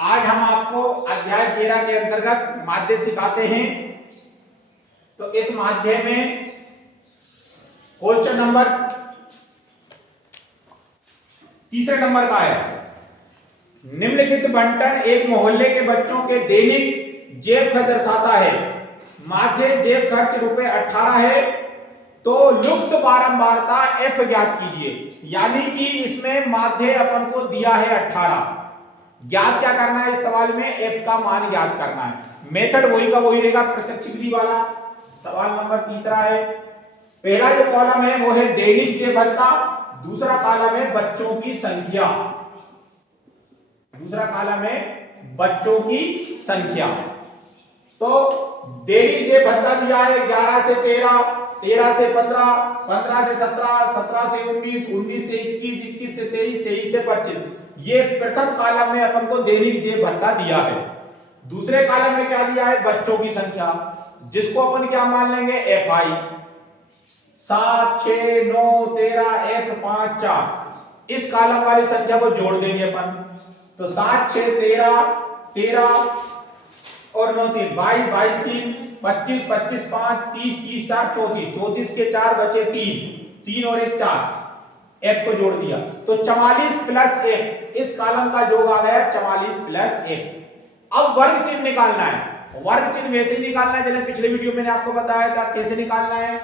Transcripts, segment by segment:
आज हम आपको अध्याय 13 के अंतर्गत माध्य सिखाते हैं। तो इस माध्य में क्वेश्चन नंबर तीसरे नंबर का है, निम्नलिखित बंटन एक मोहल्ले के बच्चों के दैनिक जेब खर्च दर्शाता है। माध्य जेब खर्च रुपए 18 है, तो लुप्त बारंबारता एफ ज्ञात कीजिए। यानी कि इसमें माध्य अपन को दिया है 18, ज्ञात क्या करना है इस सवाल में, एफ का मान ज्ञात करना है। मेथड वही का वही रहेगा, प्रत्यक्ष विधि वाला। सवाल नंबर तीसरा है, पहला जो कॉलम है वो है दैनिक जेब भत्ता, दूसरा कॉलम है बच्चों की संख्या, दूसरा कॉलम है बच्चों की संख्या। तो दैनिक जेब भत्ता दिया है 11 से 13, 13 से 15, 15 से 17, 17 से 19, 19 से 21, 21 से 23, 23 से 25। ये प्रथम कॉलम में अपन को दैनिक जेब भत्ता दिया है। दूसरे कॉलम में क्या दिया है, बच्चों की संख्या, जिसको अपन क्या मान लेंगे, एफ आई। 7, 6, 9, 13, F 5, 4। इस कॉलम वाली संख्या को जोड़ देंगे अपन। तो 7, 6, 13, 13 और 9, 3, 22, 22, 3, 25, 25, 5, 30, 30, 4, 34, 34 के 4 बचे 3, 3 और 1 4, F को जोड़ दिया तो 44 प्लस F। इस कॉलम का योग आ गया 44 प्लस F। अब वर्ग चिन्ह निकालना है। वर्ग चिन्ह वैसे ही निकालना है जैसे पिछले वीडियो में मैंने आपको बताया था कैसे निकालना है।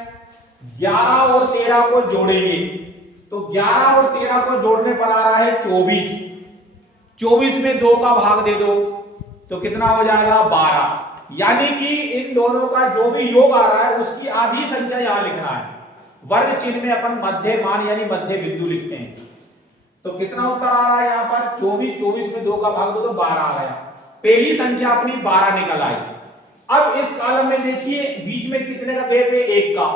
11 और 13 को जोड़ेंगे तो 11 और 13 को जोड़ने पर आ रहा है 24। 24 में 2 का भाग दे दो तो कितना हो जाएगा, 12। यानी कि इन दोनों का जो भी योग आ रहा है उसकी आधी संख्या यहां लिखना है। वर्ग चिन्ह में अपन मध्य मान यानी मध्य बिंदु लिखते हैं। तो कितना उत्तर आ रहा है यहाँ पर, 24। 24 में 2 का भाग दो तो 12 आ गया। पहली संख्या अपनी 12 निकल आई। अब इस कॉलम में देखिए बीच में कितने का गैप है, 1 का।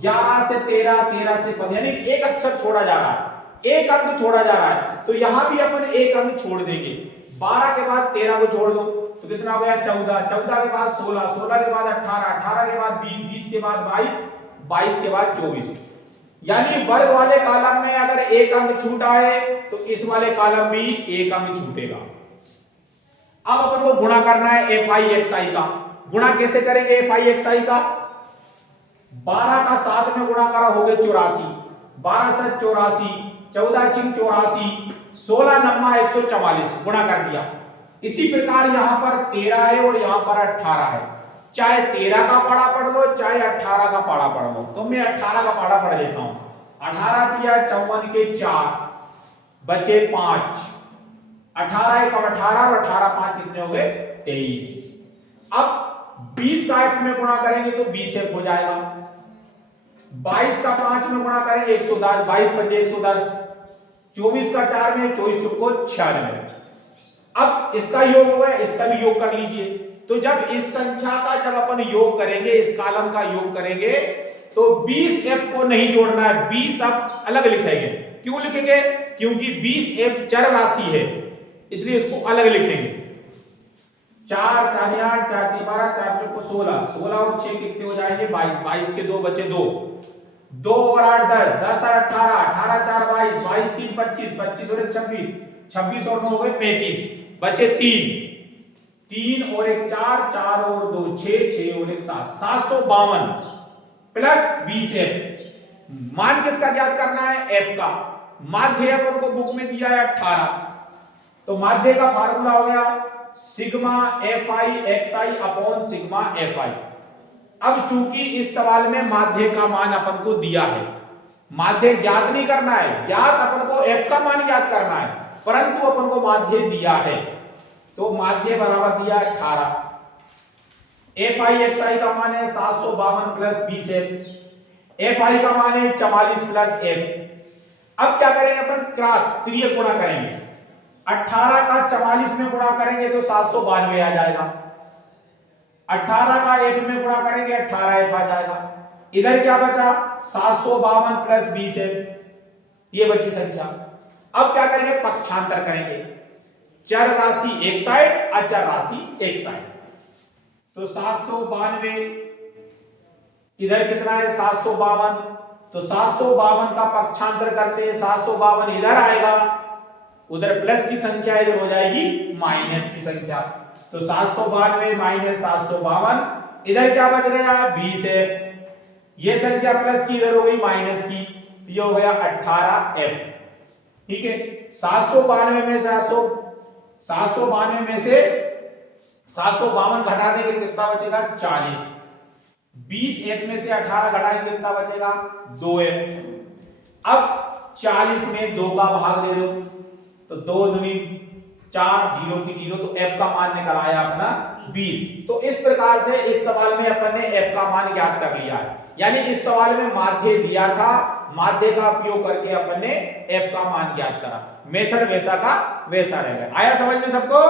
11 से 13, 13 से 15, यानी एक अक्षर छोड़ा जा रहा है, एक अंक छोड़ा जा रहा है। तो यहां भी अपन एक अंक छोड़ देंगे। 12 के बाद 13 को छोड़ दो तो कितना हो गया, 14, 14 के बाद 16, 16 के बाद 18, 18 के बाद 20, 20 के बाद 22, 22 के बाद 24। यानी वर्ग वाले कॉलम में अगर एक अंक छूटा है तो इस वाले कॉलम भी एक अंक छूटेगा। अब अपन को गुणा करना है एफ आई एक्स आई का। गुणा कैसे करेंगे एफ आई एक्स आई का, 12 का 7 में गुणा करा हो गए 84, 12 से 84, 14 छिंग 84, 16 नम्मा 144, गुणा कर दिया। इसी प्रकार यहां पर 13 है और यहां पर 18 है। चाहे 13 का पाड़ा पढ़ लो चाहे 18 का पाड़ा पढ़ लो, तो मैं 18 का पाड़ा पढ़ लेता हूं। 18 दिया 54 के 4 बचे 5, 18 एक 18 और 18 5 कितने हो गए, 23। अब 20 का F में गुणा करेंगे तो 20 F हो जाएगा। 22 का 5 में गुणा करेंगे 110, 22 बचे 110। 24 का 4 में 24 चौको 96। अब इसका योग हो गया, इसका भी योग कर लीजिए। तो जब इस संख्या का जब अपन योग करेंगे, इस कॉलम का योग करेंगे तो 20 F को नहीं जोड़ना है, 20 अब अलग लिखेंगे। क्यों लिखेंगे, क्योंकि 20 F चर राशि है इसलिए इसको अलग लिखेंगे। 4, 4, 8, 4, 12, 4 चौको 16, 16 और 6 कितने हो जाएंगे, 22, 22 के 2 बचे 2, 2 और 8 10, 10 और 18, 18 4 22, 22 3 25, 25 और 1 26, 26 और 9 हो गए 35, बचे 3, 3 और 1 4, 4 और 2 6, 6 और 1 7, 752 प्लस 20 F। मान किसका ज्ञात करना है, F का। माध्य अपन को बुक में दिया है 18, तो माध्य का फार्मूला हो गया sigma F I x I upon sigma F I. अब चूंकि इस सवाल में माध्य का मान अपन को दिया है, माध्य ज्ञात नहीं करना है, ज्ञात अपन को F का मान ज्ञात करना है, परंतु अपन को माध्य दिया है। तो माध्य बराबर दिया 18, एफ आई एक्स आई का मान है 752 प्लस 20 F, एफ आई का मान है 44 प्लस F। अब क्या करेंगे अपन, क्रॉस त्रियक गुणा करेंगे। 18 का 44 में गुणा करेंगे तो 792 आ जाएगा। 18 का F में गुणा करेंगे 18 F आ जाएगा। इधर क्या बचा, 752 प्लस 20 F, ये बची संख्या। अब क्या करेंगे, पक्षांतर करेंगे, चर राशि एक साइड अचर राशि एक साइड। तो 792 इधर कितना है 752, तो 752 का पक्षांतर करते हैं, 752 इधर आएगा, उधर प्लस की संख्या इधर हो जाएगी माइनस की संख्या। तो 792 माइनस 752, इधर क्या बच गया 20f, ये संख्या प्लस की इधर हो गई माइनस की, ये हो गया 18f। ठीक है, 792 में से 792 में से 752 घटा देंगे कितना बचेगा 40, 20f में से 18 घटाएंगे कितना बचेगा 2f। अब 40 में 2 का भाग दे दो, तो 2 दूनी 4, 0 की 0, तो f का मान निकल आया अपना 20। तो इस प्रकार से इस सवाल में अपन ने f का मान ज्ञात कर लिया है, यानी इस सवाल में माध्य दिया था, माध्य का उपयोग करके अपन ने f का मान ज्ञात करा। मेथड वैसा का वैसा रहेगा। आया समझ में सबको?